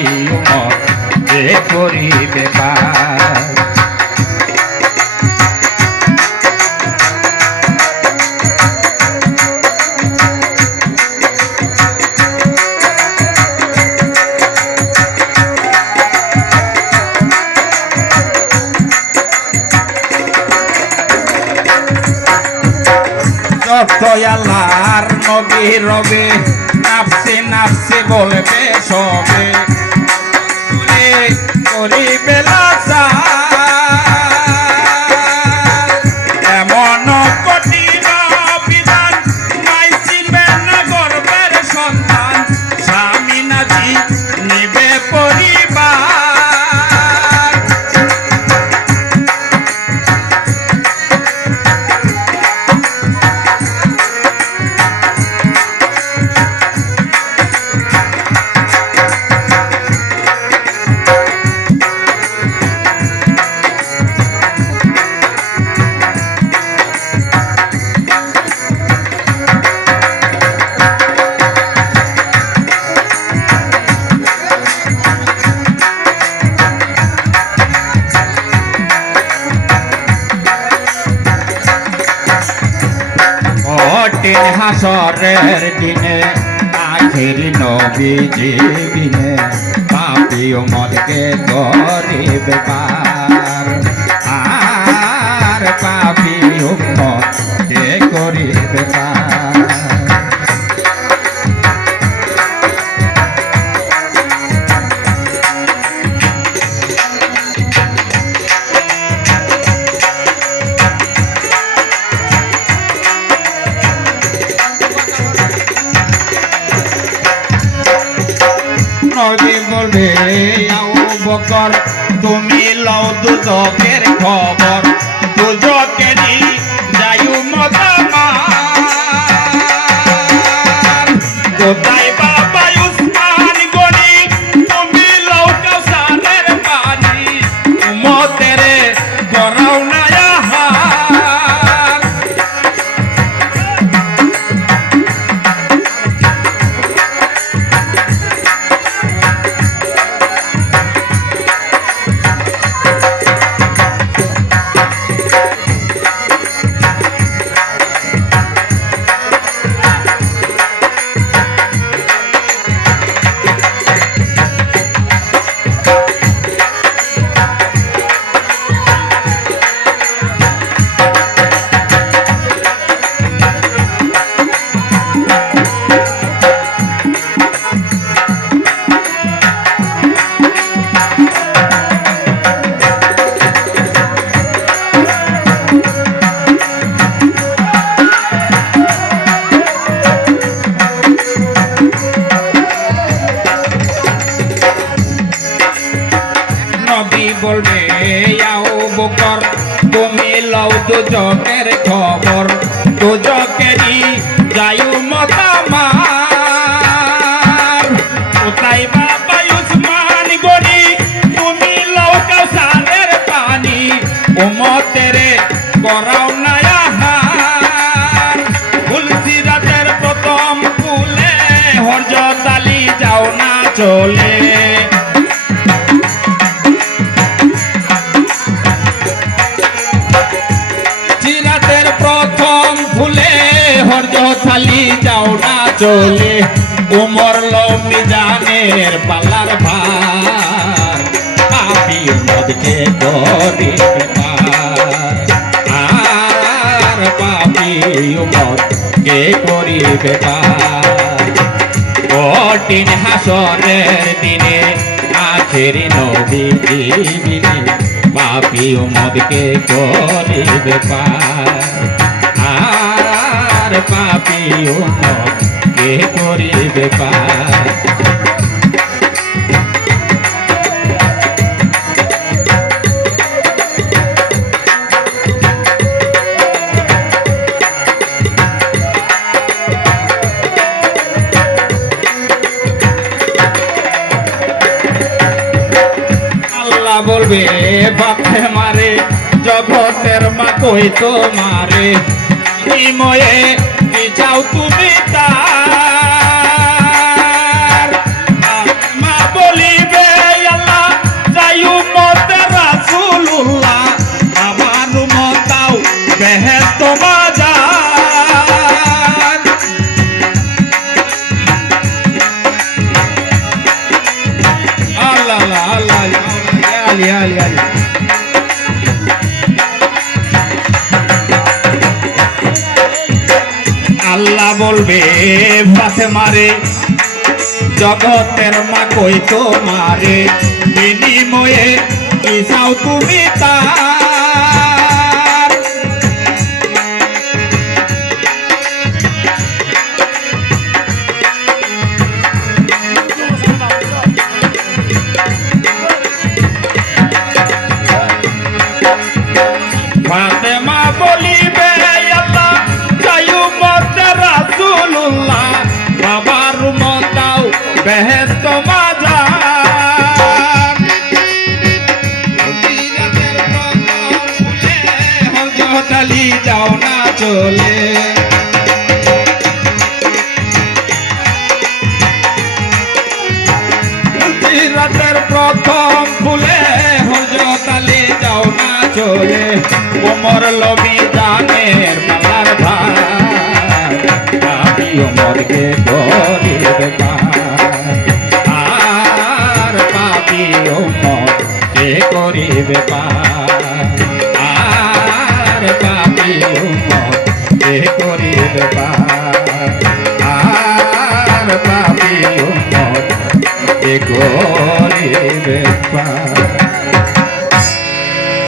উম্মত কে করিবে পার। যত আল্লাহর নবী রবে নাফসে নাফসে বলবে সবে করিবে লাচার। এমন কঠিন বিধান নাই চিনবে না গর্বের সন্তান স্বামী নাতি নিবে পরিবার। কঠিন হাসরের দিনে আখির নবীজি বিনে পাপী উম্মতকে করিবে পার। আর পাপী উম্মতকে করিবে পার। নবী বলবে আবু বকর তুমি লও দুজকের খবর দুজকেরই যাই উম্মত আমার। কোথায় বাবা উসমান গনি তুমি লও কাউসারের পানি উম্মতের করাও না আহার। বলবে আবু বকর তুমি লও দুজকের খবর দুজকেরই যাই উম্মত আমার। কোথায় বাবা উসমান গনি তুমি লও কাউসারের পানি উম্মতের করাও না আহার। ফুলসিরাতের প্রথম ফুলে হযরত আলী যাও না চলে। হযরত আলী যাও না চলে উমর লও মিজানের পাল্লার ভার। পাপী উম্মতকে করিবে পার। আর পাপী উম্মতকে করিবে পার। কঠিন হাসরের দিনে আখির নবীজি বিনে পাপী উম্মতকে করিবে পার। আর পাপী উম্মতকে করিবে পার। আল্লাহ বলবে বাপে মারে জগতের মা কই তোমারে বিময়ে যাও তুমি তার। মা বলিব আলি আলি আলি আল্লাহ বলবে ফাতেমারে জগতের মা কই তোমারে বিনিময়ে কি চাও তুমি তার ফাতেমা বলিবে আল্লাহ চাই উম্মতে রাসূলুল্লাহ বাবার উম্মত দাও বেহেশত মাজার সিরাতের প্রথম ফুলে হযরত আলী যাও না চলে সিরাতের প্রথম ফুলে হযরত আলী যাও না চলে ওমর লবি জানের মালার ভাই আমি ওমরকে করিবে আর পাপি ওমরকে করিবে আর পাপি